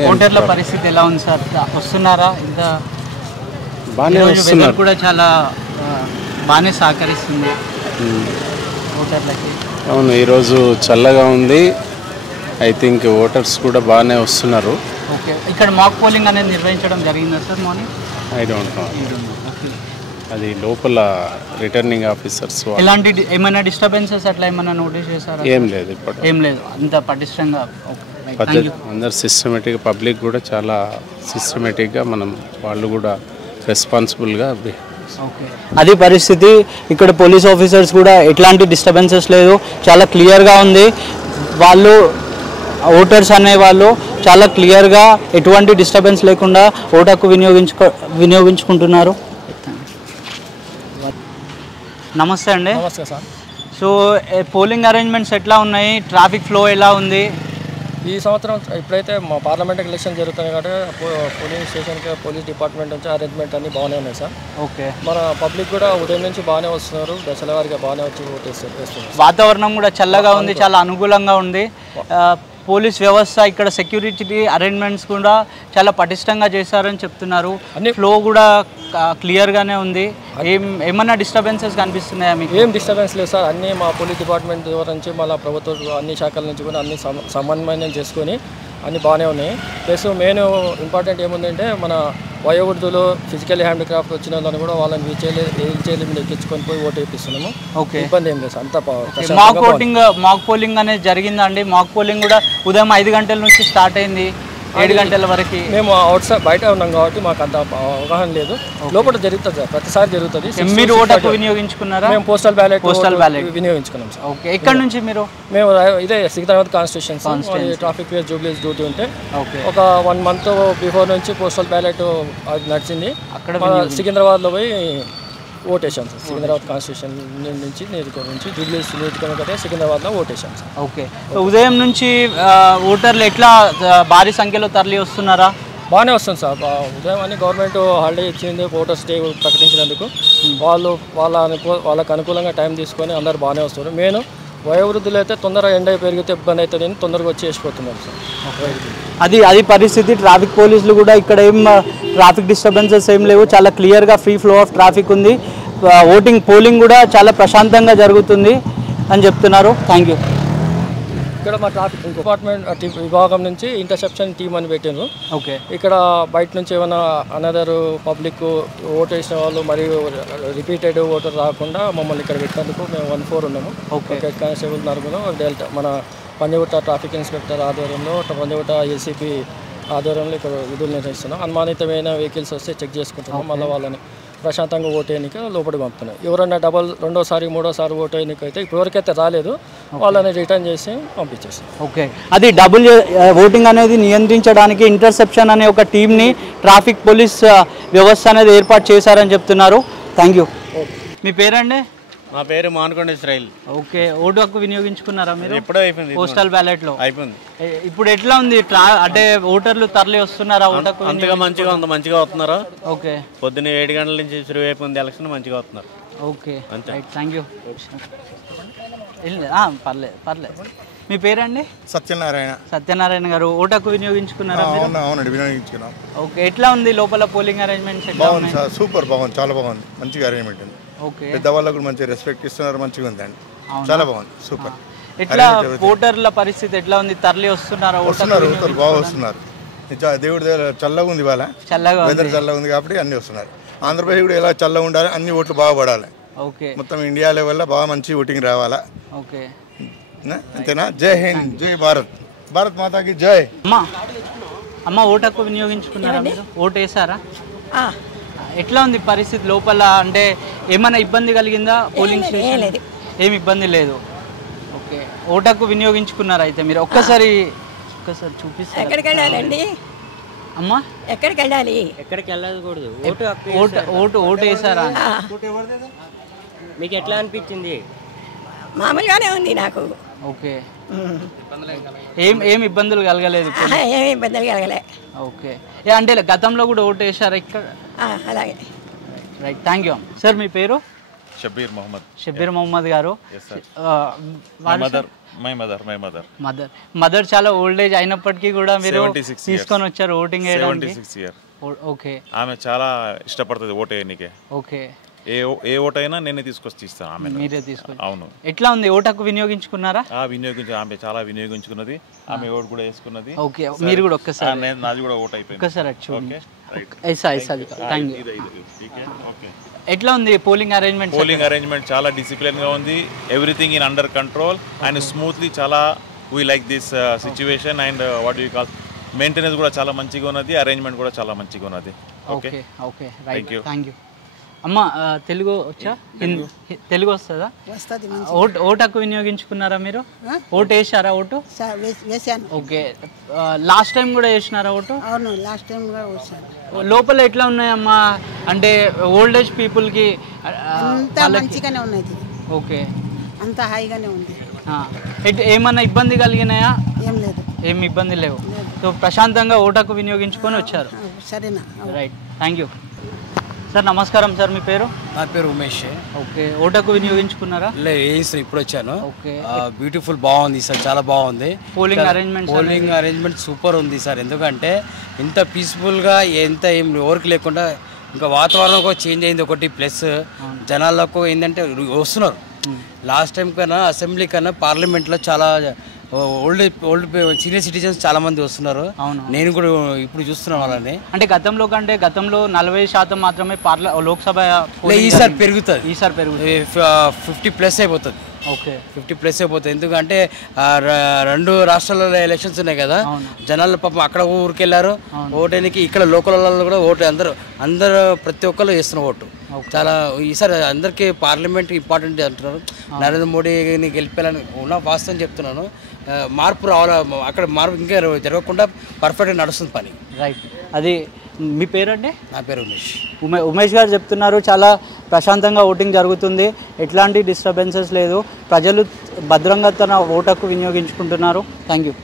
ఓటర్ల పరిస్థితి ఎలా ఉంది సార్? వస్తున్నారా? ఇంత బాగానే వస్తున్నారు కూడా చాలా బాగానే సహకరిస్తుంది ఓటర్లకి. అవును, ఈరోజు చల్లగా ఉంది. ఐ థింక్ ఓటర్స్ కూడా బాగానే వస్తున్నారు. ఓకే, ఇక్కడ మాక్ పోలింగ్ అనేది నిర్వహించడం జరిగిందా sir morning? I don't know, అది లోపల రిటర్నింగ్ ఆఫీసర్స్. ఎలాంటి ఏమైనా డిస్టర్బెన్సెస్ అట్లా ఏమైనా నోటీస్ చేశారా? ఏం లేదు, ఇప్పుడు ఏం లేదు, అంత పటిష్టంగా అందరు సిస్టమేటిక్గా, పబ్లిక్ కూడా చాలా సిస్టమేటిక్గా వాళ్ళు కూడా రెస్పాన్సిబుల్గా. ఓకే, అది పరిస్థితి. ఇక్కడ పోలీస్ ఆఫీసర్స్ కూడా ఎట్లాంటి డిస్టర్బెన్సెస్ లేదు, చాలా క్లియర్గా ఉంది. వాళ్ళు ఓటర్స్ అనేవాళ్ళు చాలా క్లియర్గా ఎటువంటి డిస్టర్బెన్స్ లేకుండా ఓటు హక్కు వినియోగించుకుంటున్నారు. నమస్తే అండి. నమస్తే సార్. సో పోలింగ్ అరేంజ్మెంట్స్ ఎట్లా ఉన్నాయి? ట్రాఫిక్ ఫ్లో ఎలా ఉంది? ఈ సంవత్సరం ఇప్పుడైతే మా పార్లమెంట్ ఎలక్షన్ జరుగుతున్నాయి కాబట్టి పోలింగ్ స్టేషన్కి పోలీస్ డిపార్ట్మెంట్ నుంచి అరేంజ్మెంట్ అన్నీ బాగానే ఉన్నాయి సార్. ఓకే, మన పబ్లిక్ కూడా ఉదయం నుంచి బాగానే వస్తున్నారు, దశల వారిగా బాగానే వచ్చి ఓటేస్తున్నారు. వాతావరణం కూడా చల్లగా ఉంది, చాలా అనుకూలంగా ఉంది. పోలీస్ వ్యవస్థ ఇక్కడ సెక్యూరిటీ అరేంజ్మెంట్స్ కూడా చాలా పటిష్టంగా చేశారని చెప్తున్నారు. ఫ్లో కూడా క్లియర్గానే ఉంది. ఏమన్నా డిస్టర్బెన్సెస్ కనిపిస్తున్నాయా మీకు? ఏం డిస్టర్బెన్స్ లేదు సార్. అన్నీ మా పోలీస్ డిపార్ట్మెంట్ ద్వారా నుంచి మళ్ళీ ప్రభుత్వ అన్ని శాఖల నుంచి కూడా అన్ని సమన్వయం చేసుకొని అన్నీ బాగానే ఉన్నాయి. ప్లస్ మెయిన్ ఇంపార్టెంట్ ఏముందంటే మన వయోవృద్ధులు, ఫిజికల్ హ్యాండిక్రాఫ్ట్ వచ్చిన వాళ్ళని కూడా వాళ్ళని వీల్ మీద ఎక్కించుకొని పోయి ఓటు వేపిస్తున్నాము. ఓకే, ఇబ్బంది ఏం లేదు, అంతా మాక్ పోలింగ్ అనేది జరిగిందా అండి? మాక్ పోలింగ్ కూడా ఉదయం 5 గంటల నుంచి స్టార్ట్ అయింది, 7 గంటల వరకు. మేము అవుట్ సైడ్ బయట ఉన్నాం కాబట్టి మాకు అంత అవగాహన లేదు. లోపల జరుగుతుంది సార్, ప్రతిసారి జరుగుతుంది. మీరు ఓటు హక్కు వినియోగించుకున్నారా? మేము పోస్టల్ బ్యాలెట్ వినియోగించుకున్నాం సార్. ఓకే, ఎక్కడ నుంచి మీరు? మేము ఇదే సికింద్రాబాద్ కాన్స్టిట్యూషన్ ట్రాఫిక్ జూబ్లీస్ డ్యూటీ ఉంటే ఒక 1 month బిఫోర్ నుంచి పోస్టల్ బ్యాలెట్ నడిచింది. అక్కడ సికింద్రాబాద్లో పోయి ఓటేసాం సార్. సికింద్రాబాద్ కాన్స్టిట్యూషన్ నుంచి జూబ్లీస్ నియోజకవర్గం సికింద్రాబాద్లో ఓటేసాం సార్. ఓకే, ఉదయం నుంచి ఓటర్లు ఎట్లా భారీ సంఖ్యలో తరలి వస్తున్నారా? బాగానే వస్తుంది సార్. ఉదయం అని గవర్నమెంట్ హాలిడే ఇచ్చింది, ఓటర్స్ డే ప్రకటించినందుకు వాళ్ళకు అనుకూలంగా టైం తీసుకొని అందరు బాగానే వస్తారు. మెయిన్ వయోవృద్ధులు అయితే తొందరగా ఎండ పెరిగితే ఇబ్బంది అవుతుందని తొందరగా వచ్చి వేసిపోతున్నారు సార్. అది పరిస్థితి. ట్రాఫిక్ పోలీసులు కూడా ఇక్కడ ఏం ట్రాఫిక్ డిస్టర్బెన్సెస్ ఏం లేవు, చాలా క్లియర్గా ఫ్రీ ఫ్లో ఆఫ్ ట్రాఫిక్ ఉంది. పోలింగ్ కూడా చాలా ప్రశాంతంగా జరుగుతుంది అని చెప్తున్నారు. Thank you. ఇక్కడ మా ట్రాఫిక్ డిపార్ట్మెంట్ విభాగం నుంచి ఇంటర్సెప్షన్ టీమ్ అని పెట్టారు. ఓకే, ఇక్కడ బయట నుంచి ఏమైనా అనదర్ పబ్లిక్ ఓటు వేసిన వాళ్ళు మరియు రిపీటెడ్ ఓటర్ రాకుండా మమ్మల్ని ఇక్కడ పెట్టినందుకు మేము 14 ఉన్నాము. ఓకే, హెడ్ కానిస్టేబుల్ నరుగును డెల్టా మన పంజగుట్ట ట్రాఫిక్ ఇన్స్పెక్టర్ ఆధ్వర్యంలో, పంజగుట్ట ఏసీపీ ఆధ్వర్యంలో ఇక్కడ విధులు నిర్వహిస్తున్నాం. అనుమానితమైన వెహికల్స్ వస్తే చెక్ చేసుకుంటున్నాం. మళ్ళీ వాళ్ళని ప్రశాంతంగా ఓటు వేయడానికి లోపలికి పంపుతున్నాం. ఎవరైనా రెండోసారి మూడోసారి ఓటు వేయడానికి అయితే ఇప్పటివరకైతే రాలేదు, వాళ్ళని రిటర్న్ చేసి పంపించేస్తాం. ఓకే, అది డబుల్ ఓటింగ్ అనేది నియంత్రించడానికి ఇంటర్సెప్షన్ అనే ఒక టీంని ట్రాఫిక్ పోలీస్ వ్యవస్థ అనేది ఏర్పాటు చేశారని చెప్తున్నారు. Thank you. మీ పేరండి? మా పేరు మానకొండ ఇస్రాయిల్. ఓకే, ఓటు హక్కు వినియోగించుకున్నారా మీరు? ఎప్పుడో అయిపోయింది, పోస్టల్ బ్యాలెట్ లో అయిపోయింది. ఇప్పుడు ఎట్లా ఉంది? అంటే ఓటర్లు తరలి వస్తున్నారా? ఓటు హక్కు అంతగా మంచిగా వస్తున్నారు. ఓకే, పొద్దున్న 7 గంటల నుంచి శురు అయిపోయింది ఎలక్షన్, మంచిగా వస్తున్నారు. Okay, thank you. పర్లేదు. మీ పేరండి? సత్యనారాయణ గారు. ఓటు హక్కు వినియోగించుకున్నారా? అవునండి, వినియోగించుకున్నాం. ఓకే, ఎట్లా ఉంది లోపల పోలింగ్ అరేంజ్మెంట్స్? బాగుంది సార్, సూపర్ బాగుంది, చాలా బాగుంది, మంచిగా అరేంజ్మెంట్ ఉంది. ఓకే, పెద్దవాళ్ళకు కూడా మంచి రెస్పెక్ట్ ఇస్తున్నారు, మంచిగా ఉందండి, చాలా బాగుంది, సూపర్. ఎట్లా ఓటర్ల పరిస్థితి ఎట్లా ఉంది? తరలి వస్తున్నారా? వస్తున్నారు, బాగా వస్తున్నారు. దేవుడి దగ్గర చల్లగా ఉంది, ఇవాళ వెదర్ చల్లగా ఉంది కాబట్టి అన్ని వస్తున్నారు. ఆంధ్రప్రదేశ్ కూడా ఎలా చల్లగా ఉండాలి, అన్ని ఓట్లు బాగా పడాలి. ఓకే, మొత్తం ఇండియా లెవెల్లో బాగా మంచి ఓటింగ్ రావాలా. ఓకే, అంతేనా? జై హింద్, జై భారత్, భారత్ మాతాకి జై. అమ్మ ఓటు హక్కు వినియోగించుకున్నారా మీరు? ఓటు వేసారా? ఎట్లా ఉంది పరిస్థితి లోపల? అంటే ఏమైనా ఇబ్బంది కలిగిందా? పోలింగ్ స్టేషన్ ఏమి ఇబ్బంది లేదు. ఓకే, ఓటు హక్కు వినియోగించుకున్నారా అయితే మీరు? ఒక్కసారి చూపిస్తారు. ఎక్కడికి వెళ్ళాలండి అమ్మా? ఎక్కడికి వెళ్ళాలి? ఎక్కడికి వెళ్ళకూడదు. ఓటు వేసారా? మీకు ఎట్లా అనిపించింది? మామూలుగానే ఉంది నాకు. ఓకే, ఏం ఇబ్బందులు కలగలేదు? ఏమి ఇబ్బందులు కలగలే. ఓకే, అంటే గతంలో కూడా ఓటు వేసారా ఇక్కడ? అలాగే, రైట్, థ్యాంక్ యూ. సార్ మీ పేరు? షబ్బీర్ మొహమ్మద్. షబ్బీర్ మొహమ్మద్ గారు. మదర్ చాలా ఓల్డ్ ఏజ్ అయినప్పటికీ కూడా మీరు తీసుకొని వచ్చారు ఓటింగ్ వేయడానికి. ఓకే. ఆమె చాలా ఇష్టపడుతుంది ఓటు వేయడానికి. ఓకే. ఏ ఓటు అయినా నేనే తీసుకొచ్చి ఇస్తాను. ఆమె మీరే తీసుకొచ్చి. అవును. ఎట్లా ఉంది ఓటు హక్కు వినియోగించుకున్నారా? ఆమె చాలా వినియోగించుకున్నది. ఆమె ఓటు కూడా వేసుకున్నది. ఓకే. మీరు కూడా ఒక్కసారి. నాది కూడా ఓటు అయిపోయింది. ఒక్కసారి చూడండి. ఎట్లా ఉంది పోలింగ్ అరేంజ్మెంట్? పోలింగ్ అరేంజ్మెంట్ చాలా డిసిప్లిన్ గా ఉంది. Everything in under control and smoothly. చాలా we like this situation and what you call maintenance కూడా చాలా మంచిగా ఉన్నది. అరేంజ్మెంట్ కూడా చాలా మంచిగా ఉన్నది. ఓకే. ఓకే. Thank you. అమ్మ తెలుగు వచ్చా? తెలుగు వస్తుందా? ఓటు హక్కు వినియోగించుకున్నారా మీరు? ఓటు వేసారా? ఓటు వేసాను. ఓకే. లాస్ట్ టైం కూడా వేసినారా ఓటు? అవును, లాస్ట్ టైం కూడా వేసాను. లోపల ఎట్లా ఉన్నాయమ్మా? అంటే ఓల్డ్ ఏజ్ పీపుల్కి అంతా మంచిగానే ఉన్నది. ఓకే. అంతా హాయిగానే ఉంది. ఏమన్నా ఇబ్బంది కలిగినాయా? ఏం లేదు. ఏమి ఇబ్బంది లేవు. సో ప్రశాంతంగా ఓటు హక్కు వినియోగించుకొని వచ్చారు. సరేనా? రైట్. Thank you sir. నమస్కారం సార్, మీ పేరు? నా పేరు ఉమేష్. ఓకే. ఓటు హక్కు వినియోగించుకున్నారా? లేదు, ఇప్పుడు వచ్చాను. ఓకే. బ్యూటిఫుల్, బాగుంది సార్, చాలా బాగుంది. పోలింగ్ అరేంజ్మెంట్ సూపర్ ఉంది సార్. ఎందుకంటే ఇంత పీస్ఫుల్గా ఎంత ఏం ఓర్క్ లేకుండా ఇంకా వాతావరణం కూడా చేంజ్ అయింది ఒకటి. ప్లస్ జనాలకు ఏంటంటే వస్తున్నారు. లాస్ట్ టైం కన్నా అసెంబ్లీ కన్నా పార్లమెంట్లో చాలా ఓల్డ్ సీనియర్ సిటిజన్స్ చాలా మంది వస్తున్నారు. నేను కూడా ఇప్పుడు చూస్తున్నాను వాళ్ళని. అంటే గతంలో 40% మాత్రమే లోక్సభ ఈసారి పెరుగుతుంది. 50+ అయిపోతుంది. ఓకే. 50+ అయిపోతుంది. ఎందుకంటే 2 రాష్ట్రాలలో ఎలక్షన్స్ ఉన్నాయి కదా. జనాలు పాపం అక్కడ ఊరికి వెళ్ళారు ఓటేనికి. ఇక్కడ లోకల్ వాళ్ళు కూడా ఓటు అందరూ ప్రతి ఒక్కరు వేస్తున్న ఓటు చాలా. ఈసారి అందరికీ పార్లమెంట్ ఇంపార్టెంట్ అంటున్నారు. నరేంద్ర మోడీని గెలిపేయాలని ఉన్న వాస్తవం చెప్తున్నాను. మార్పు రావాలి. అక్కడ మార్పు ఇంకా జరగకుండా పర్ఫెక్ట్గా నడుస్తుంది పని. రైట్. అది మీ పేరండి? నా పేరు ఉమేష్. ఉమేష్ గారు చెప్తున్నారు చాలా ప్రశాంతంగా ఓటింగ్ జరుగుతుంది, ఎట్లాంటి డిస్టర్బెన్సెస్ లేదు, ప్రజలు భద్రంగా తన ఓటు హక్కు వినియోగించుకుంటున్నారు. Thank you.